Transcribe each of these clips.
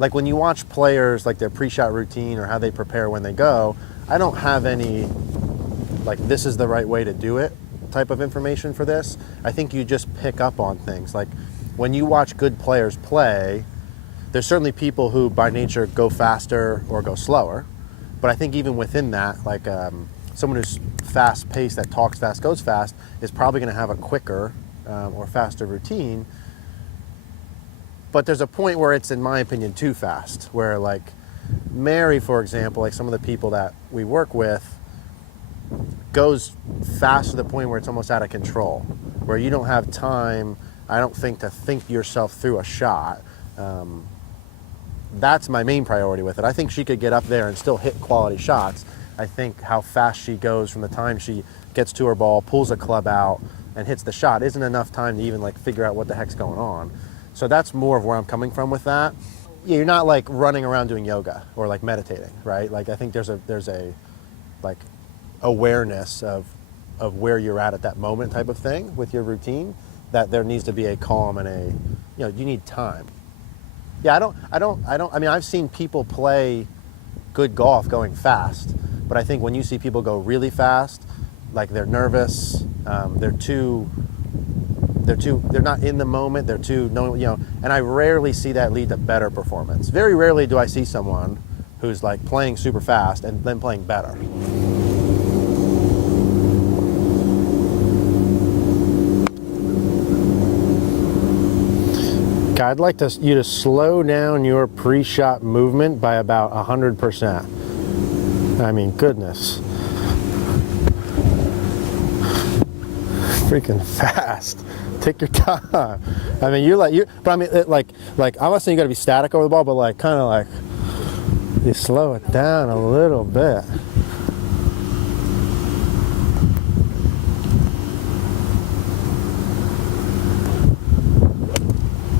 like when you watch players, like their pre-shot routine or how they prepare when they go, I don't have any, like this is the right way to do it type of information for this. I think you just pick up on things. Like when you watch good players play, there's certainly people who by nature go faster or go slower. But I think even within that, like someone who's fast-paced, that talks fast, goes fast, is probably going to have a quicker or faster routine. But there's a point where it's, in my opinion, too fast, where like Mary, for example, like some of the people that we work with, goes fast to the point where it's almost out of control, where you don't have time, I don't think, to think yourself through a shot. That's my main priority with it. I think she could get up there and still hit quality shots. I think how fast she goes from the time she gets to her ball, pulls a club out, and hits the shot isn't enough time to even like figure out what the heck's going on. So that's more of where I'm coming from with that. Yeah, you're not like running around doing yoga or like meditating, right? Like I think there's a like awareness of where you're at that moment type of thing with your routine, that there needs to be a calm and a, you know, you need time. Yeah, I mean, I've seen people play good golf going fast, but I think when you see people go really fast, like they're nervous, they're not in the moment, they're too, you know, and I rarely see that lead to better performance. Very rarely do I see someone who's like playing super fast and then playing better. I'd like you to slow down your pre-shot movement by about 100%. I mean, goodness. Freaking fast. Take your time. I mean, but I mean, like, I'm not saying you gotta be static over the ball, but like, kind of like, you slow it down a little bit.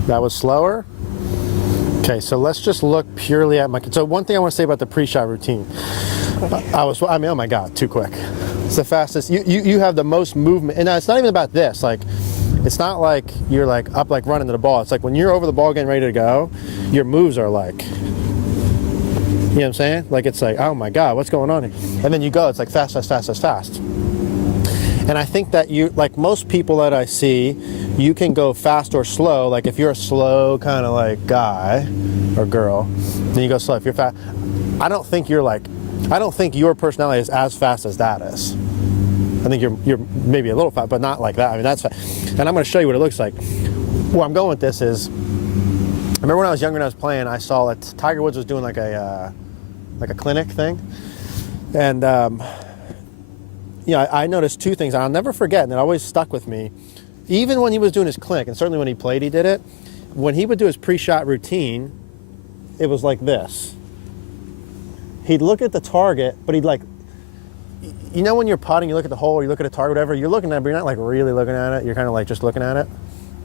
That was slower. Okay, so let's just look purely at so one thing I want to say about the pre-shot routine. I mean, oh my God, too quick. It's the fastest. You have the most movement, and it's not even about this. Like, it's not like you're like up, like running to the ball. It's like when you're over the ball getting ready to go, your moves are like, you know what I'm saying? Like, it's like, oh my God, what's going on here? And then you go, it's like fast, fast, fast, fast, fast. And I think that like most people that I see, you can go fast or slow. Like if you're a slow kind of like guy or girl, then you go slow. If you're fast, I don't think your personality is as fast as that is. I think you're maybe a little fast, but not like that. I mean, that's fast. And I'm going to show you what it looks like. Where I'm going with this is, I remember when I was younger and I was playing, I saw that Tiger Woods was doing like a clinic thing. And, you know, I noticed two things, and I'll never forget, and it always stuck with me. Even when he was doing his clinic, and certainly when he played, he did it. When he would do his pre-shot routine, it was like this. He'd look at the target, but he'd like, you know when you're putting, you look at the hole, or you look at a target, whatever, you're looking at it, but you're not like really looking at it. You're kind of like just looking at it.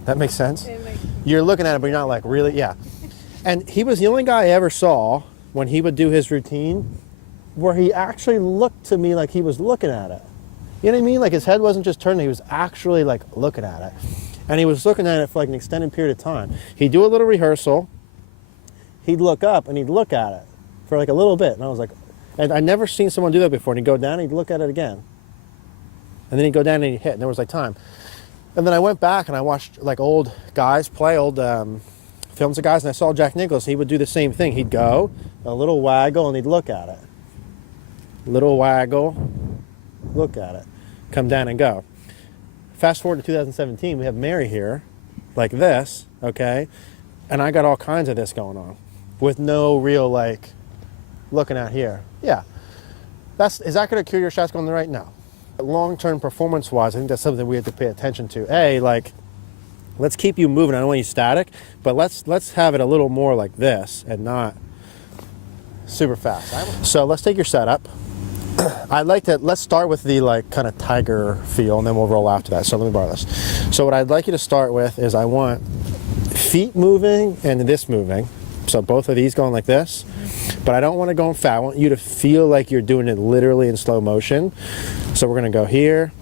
That makes sense? You're looking at it, but you're not like really, yeah. And he was the only guy I ever saw when he would do his routine where he actually looked to me like he was looking at it. You know what I mean? Like his head wasn't just turning, he was actually like looking at it. And he was looking at it for like an extended period of time. He'd do a little rehearsal, he'd look up and he'd look at it for like a little bit. And I was like, and I'd never seen someone do that before. And he'd go down and he'd look at it again. And then he'd go down and he'd hit, and there was like time. And then I went back and I watched like old guys play, old films of guys, and I saw Jack Nicklaus. He would do the same thing. He'd go, a little waggle, and he'd look at it. Little waggle, look at it, come down and go. Fast forward to 2017, we have Mary here, like this, okay? And I got all kinds of this going on with no real, like, looking at here. Yeah. Is that going to cure your shots going the right? No. Long-term performance-wise, I think that's something we have to pay attention to. Like, let's keep you moving. I don't want you static, but let's have it a little more like this and not super fast. So let's take your setup. Let's start with the like kind of Tiger feel, and then we'll roll after that. So let me borrow this. So what I'd like you to start with is I want feet moving and this moving. So both of these going like this, but I don't want to go fast. I want you to feel like you're doing it literally in slow motion. So we're going to go here,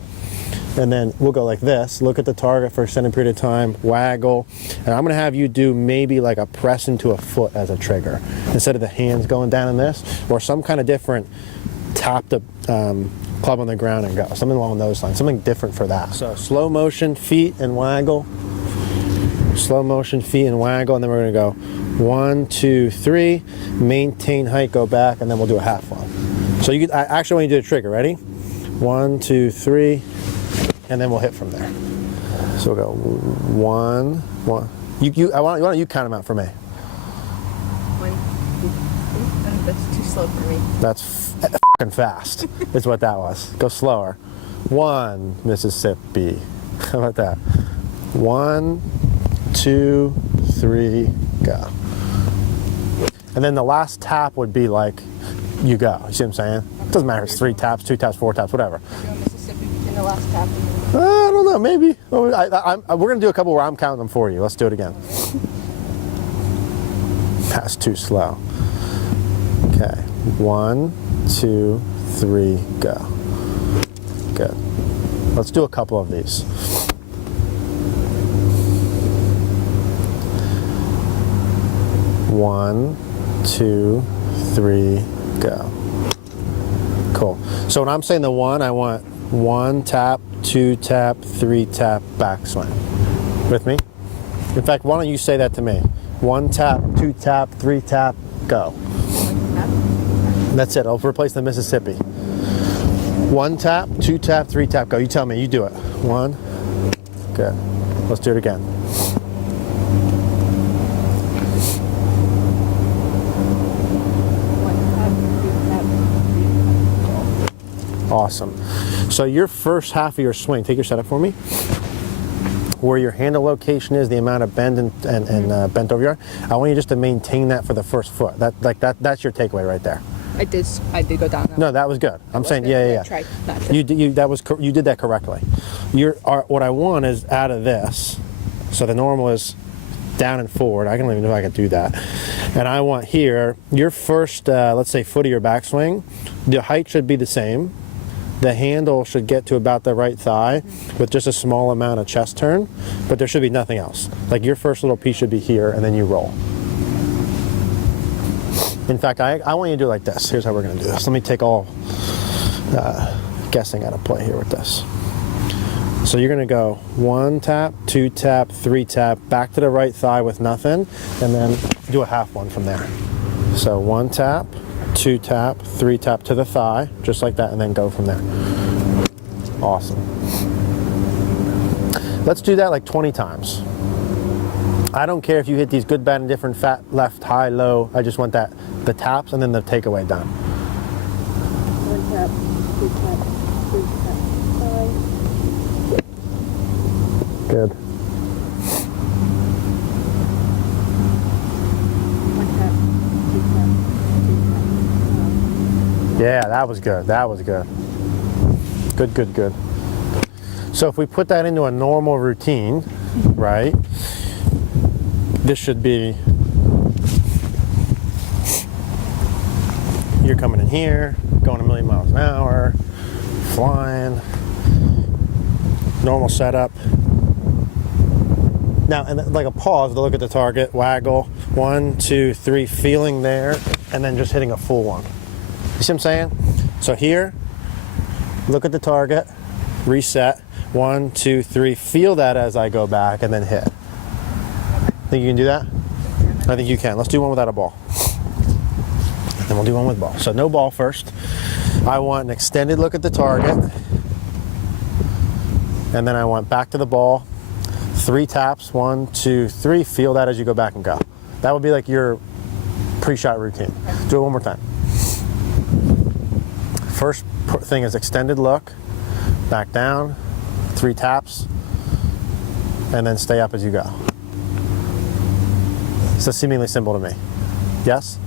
and then we'll go like this, look at the target for an extended period of time, waggle, and I'm gonna have you do maybe like a press into a foot as a trigger, instead of the hands going down in this, or some kind of different tap the club on the ground and go, something along those lines, something different for that. So slow motion, feet and waggle, slow motion, feet and waggle, and then we're gonna go 1, 2, 3, maintain height, go back, and then we'll do a half one. So I actually want you to do a trigger, ready? 1, 2, 3, and then we'll hit from there. So we'll go 1, 1. Why don't you count them out for me? 1, 2, 3. That's too slow for me. That's fucking fast. Is what that was. Go slower. 1, Mississippi. How about that? 1, 2, 3, go. And then the last tap would be like, you go. You see what I'm saying? It doesn't matter if it's 3 taps, 2 taps, 4 taps, whatever. Mississippi in the last tap. I don't know, maybe. We're going to do a couple where I'm counting them for you. Let's do it again. That's too slow. Okay. 1, 2, 3, go. Good. Let's do a couple of these. 1, 2, 3, go. Cool. So when I'm saying the 1, I want 1 tap, 2 tap, 3 tap, backswing. With me? In fact, why don't you say that to me? 1 tap, 2 tap, 3 tap, go. That's it. I'll replace the Mississippi. 1 tap, 2 tap, 3 tap, go. You tell me. You do it. 1. Good. Let's do it again. Awesome. So your first half of your swing, take your setup for me. Where your handle location is, the amount of bend and bent over your arm. I want you just to maintain that for the first foot. That's your takeaway right there. I did go down. No, that was good. I'm saying, yeah. Try not to. You did that correctly. What I want is out of this. So the normal is down and forward. I don't even know if I can do that. And I want here, your first, let's say, foot of your backswing, the height should be the same. The handle should get to about the right thigh with just a small amount of chest turn, but there should be nothing else. Like your first little piece should be here, and then you roll. In fact, I want you to do it like this. Here's how we're going to do this. Let me take all guessing out of play here with this. So you're going to go 1 tap, 2 tap, 3 tap, back to the right thigh with nothing, and then do a half one from there. So 1 tap, 2 tap, 3 tap to the thigh, just like that, and then go from there. Awesome. Let's do that like 20 times. I don't care if you hit these good, bad, and different, fat, left, high, low. I just want the taps and then the takeaway done. 1 tap, 2 tap, 3 tap, 5. Good. 1 tap, 2 tap, 3 tap, 5. Yeah, that was good. That was good. Good. So if we put that into a normal routine, right? This should be, you're coming in here, going a million miles an hour, flying, normal setup. Now, and like a pause to look at the target, waggle, 1, 2, 3, feeling there, and then just hitting a full one. You see what I'm saying? So here, look at the target, reset, 1, 2, 3, feel that as I go back, and then hit. Think you can do that? I think you can. Let's do one without a ball. And then we'll do one with ball. So no ball first. I want an extended look at the target. And then I want back to the ball. 3 taps, 1, 2, 3. Feel that as you go back and go. That would be like your pre-shot routine. Do it one more time. First thing is extended look. Back down. 3 taps. And then stay up as you go. So seemingly simple to me. Yes?